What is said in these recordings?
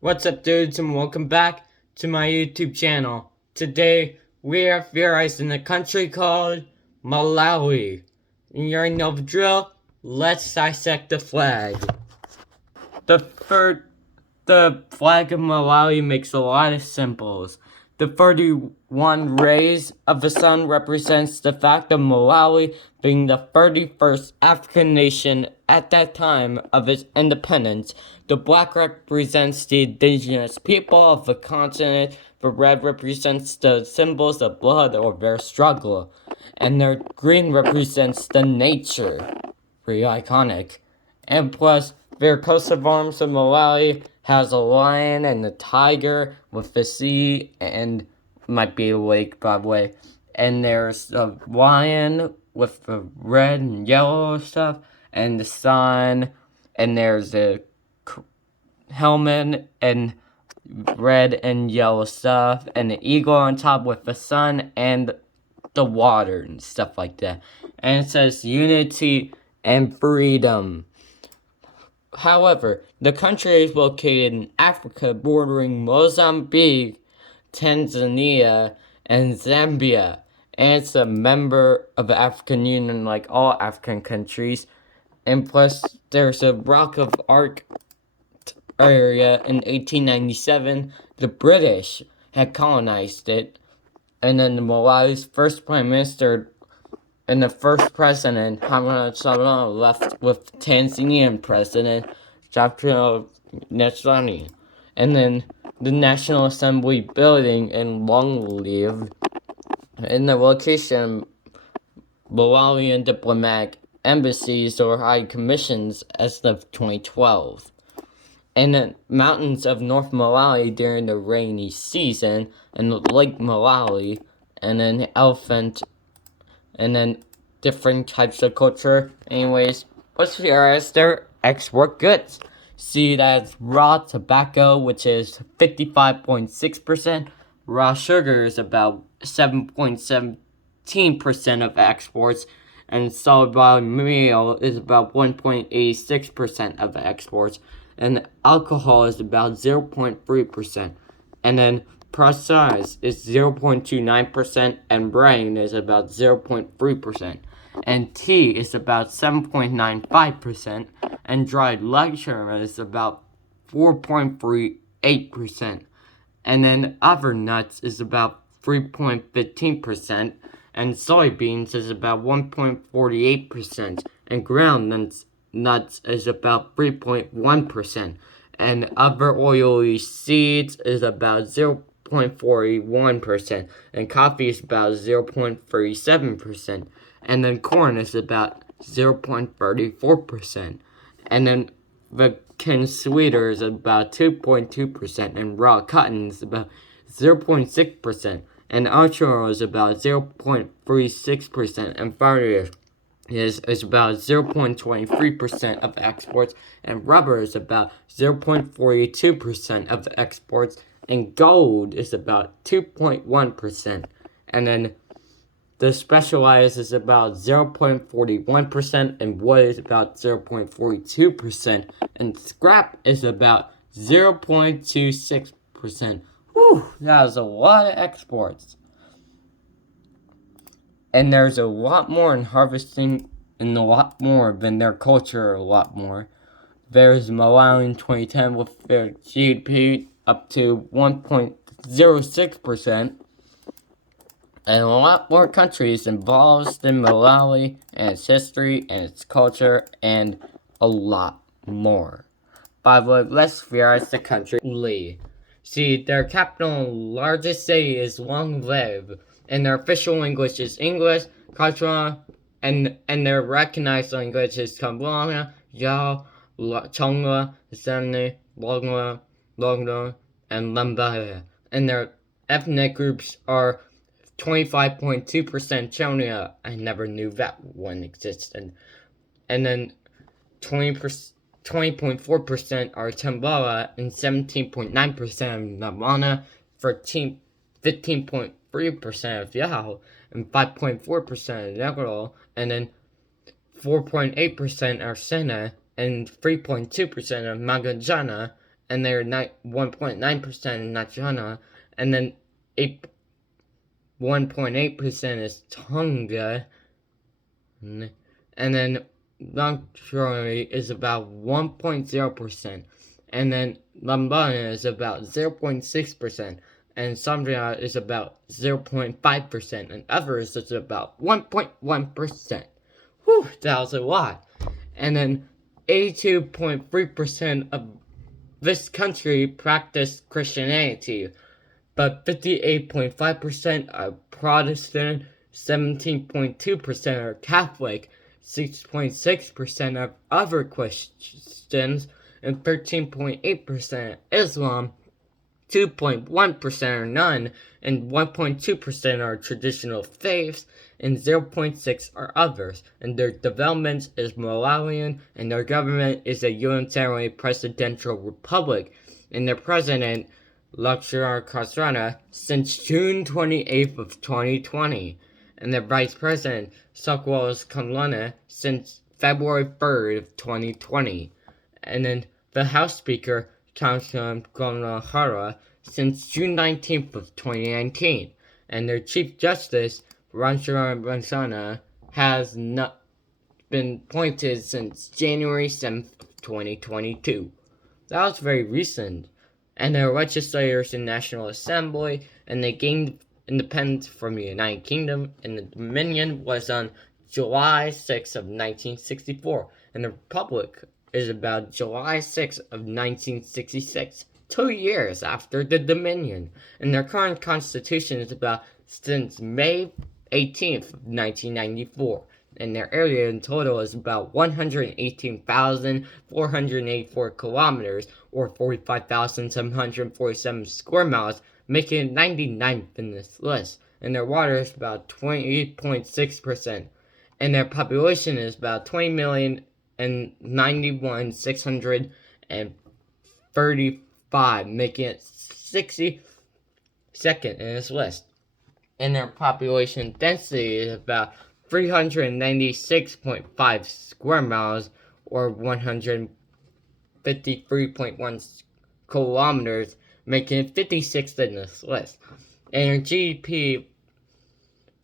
What's up, dudes, and welcome back to my YouTube channel. Today, we are theorizing a country called Malawi. And you already know the drill. Let's dissect the flag. The flag of Malawi makes a lot of symbols. The 31 rays of the sun represents the fact of Malawi being the 31st African nation at that time of its independence. The black represents the indigenous people of the continent. The red represents the symbols of blood or their struggle. And the green represents the nature. Pretty iconic. And plus, their coat of arms of Malawi has a lion and a tiger with the sea, and might be a lake, by the way. And there's a lion with the red and yellow stuff, and the sun, and there's a helmet and red and yellow stuff, and an eagle on top with the sun and the water and stuff like that. And it says unity and freedom. However, the country is located in Africa bordering Mozambique, Tanzania, and Zambia, and it's a member of the African Union like all African countries. And plus, there's a Rock of Art area in 1897. The British had colonized it, and then Malawi's first prime minister and the first president, Hamad Salah, left with Tanzanian president, Dr. Nesrani. And then the National Assembly building in Longleaf, in the location, Malawian diplomatic embassies or high commissions as of 2012. And the mountains of North Malawi during the rainy season, and Lake Malawi, and then elephant, and then different types of culture. Anyways, what's here as their export goods? See, that's raw tobacco, which is 55.6%. Raw sugar is about 7.17% of exports. And solid body meal is about 1.86% of the exports. And alcohol is about 0.3%. And then processed is 0.29%, and grain is about 0.3%, and tea is about 7.95%, and dried sugar is about 4.38%, and then other nuts is about 3.15%, and soybeans is about 1.48%, and ground nuts is about 3.1%, and other oily seeds is about 0.41%, and coffee is about 0.37%, and then corn is about 0.34%, and then the canned sweeter is about 2.2%, and raw cotton is about 0.6%, and offshore is about 0.36%, and fire is about 0.23% of exports, and rubber is about 0.42% of the exports, and gold is about 2.1%, and then the specialized is about 0.41%, and wood is about 0.42%, and scrap is about 0.26%. Whew, that was a lot of exports. And there's a lot more in harvesting, and a lot more than their culture, a lot more. There's Malawi in 2010 with their GDP up to 1.06%, and a lot more countries involved in Malawi and its history and its culture and a lot more. By the way, let's theorize the country. See, their capital and largest city is Longleaf, and their official language is English, cultural, and their recognized language is Kamblana, Yao, Chongla, Sani, Longla, and Lambaya. And their ethnic groups are 25.2% Chonia. I never knew that one existed. And then 20.4% are Tambala, and 17.9% of Namana, 15.3% of Yao, and 5.4% of Negro, and then 4.8% are Sena, and 3.2% of Magajana, and they're 1.9% in China, and then 1.8% is Tonga, and then Langkawi is about 1.0%, and then Lambana is about 0.6%, and Sambia is about 0.5%, and others is about 1.1%. Whew, that was a lot. And then 82.3% of this country practice Christianity, but 58.5% are Protestant, 17.2% are Catholic, 6.6% are other Christians, and 13.8% Islam, 2.1% are none, and 1.2% are traditional faiths, and 0.6% are others. And their development is Malawian, and their government is a unitary presidential republic, and their president, Luxor Khasrana, since June 28th of 2020, and their vice president, Sakwalas Kamlana, since February 3rd of 2020, and then the House Speaker, Tamsin Gonahara, since June 19th of 2019, and their Chief Justice, Ranjana Bansana, has not been appointed since January 7th, 2022. That was very recent. And their legislators in National Assembly, and they gained independence from the United Kingdom, and the Dominion was on July 6th of 1964, and the Republic is about July 6th of 1966, 2 years after the Dominion, and their current constitution is about since May 18th of 1994, and their area in total is about 118,484 kilometers, or 45,747 square miles, making it 99th in this list, and their water is about 28.6%, and their population is about 20,091,635, making it 62nd in this list. And their population density is about 396.5 square miles, or 153.1 kilometers, making it 56th in this list. And their GDP,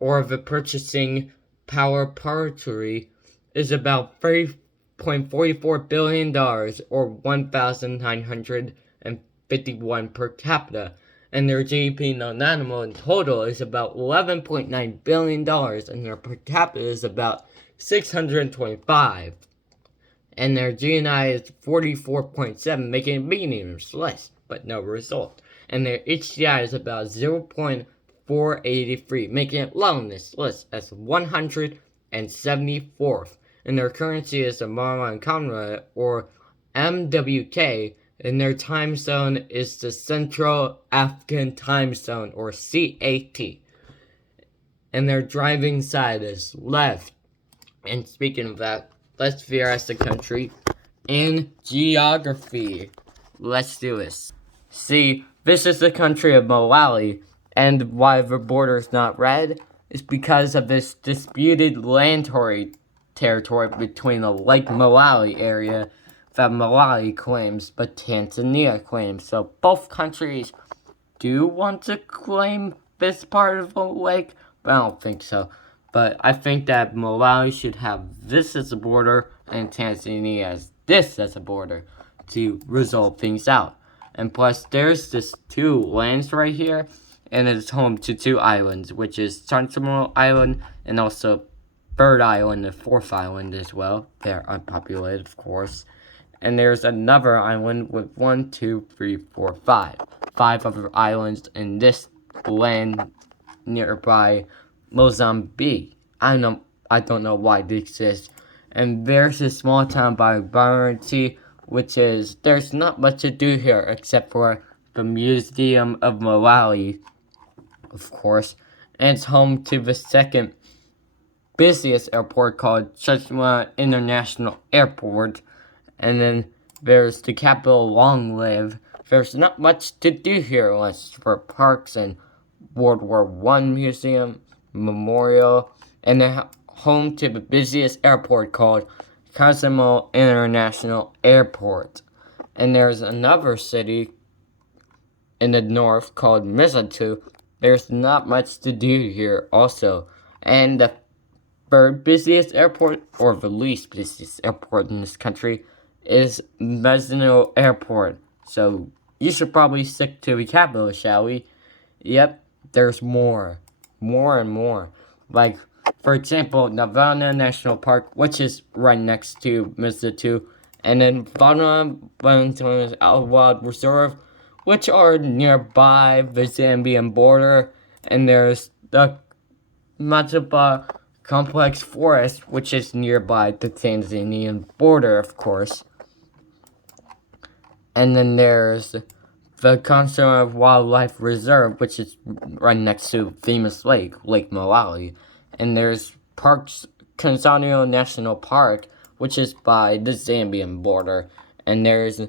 or the purchasing power parity, is about $3.44 billion, or 1,951 per capita. And their GDP non-animal in total is about $11.9 billion, and their per capita is about 625. And their GNI is 44.7, making it meaningless list, but no result. And their HDI is about 0.483, making it low in this list as 174th. And their currency is the Malawi Kamra, or MWK, and their time zone is the Central African Time Zone, or CAT. And their driving side is left. And speaking of that, let's veer as a country in geography. Let's do this. See, this is the country of Malawi, and why the border is not red is because of this disputed land territory between the Lake Malawi area that Malawi claims, but Tanzania claims. So both countries do want to claim this part of the lake, but I don't think so. But I think that Malawi should have this as a border and Tanzania as this as a border to resolve things out. And plus, there's this two lands right here, and it's home to two islands, which is Sentinel Island and also Bird Island, the fourth island as well. They're unpopulated, of course. And there's another island with 1, 2, 3, 4, 5. 5 other islands in this land nearby Mozambique. I don't know why they exist. And there's a small town by Baranti, which is, there's not much to do here except for the Museum of Malawi, of course. And it's home to the second busiest airport called Cheshma International Airport. And then there's the capital, Long Live. There's not much to do here unless for parks and World War I museum, memorial, and they're home to the busiest airport called Kazimo International Airport. And there's another city in the north called Mizatu. There's not much to do here also. And the third busiest airport, or the least busiest airport in this country, is Mesno Airport. So you should probably stick to the capital, shall we? Yep, there's more. More and more. Like, for example, Navana National Park, which is right next to Mizatu, and then Vana Wellington's Wild Reserve, which are nearby the Zambian border, and there's the Mataba Complex Forest, which is nearby the Tanzanian border, of course. And then there's the Conserve Wildlife Reserve, which is right next to famous Lake Malawi. And there's Parks Kanzanio National Park, which is by the Zambian border. And there's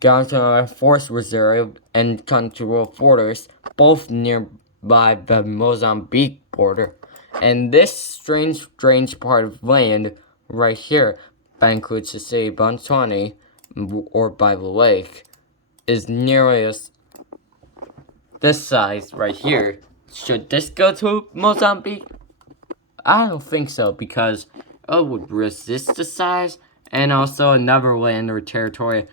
Gonzalo Forest Reserve and Control Forest, both nearby the Mozambique border. And this strange part of land right here, Banco to say Bontani, or by the lake, is nearly as this size right here. Should this go to Mozambique? I don't think so, because it would resist the size, and also another land or territory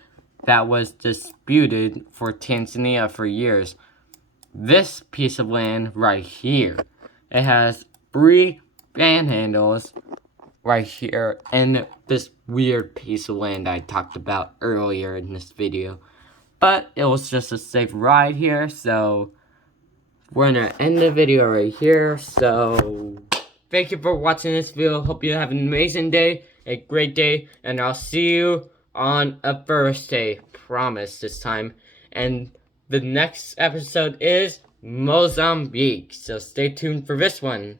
that was disputed for Tanzania for years. This piece of land right here, it has 3 panhandles right here, and this weird piece of land I talked about earlier in this video. But it was just a safe ride here, so we're gonna end the video right here. So thank you for watching this video. Hope you have an amazing day, a great day, and I'll see you on a Thursday. Promise this time. And the next episode is Mozambique, so stay tuned for this one.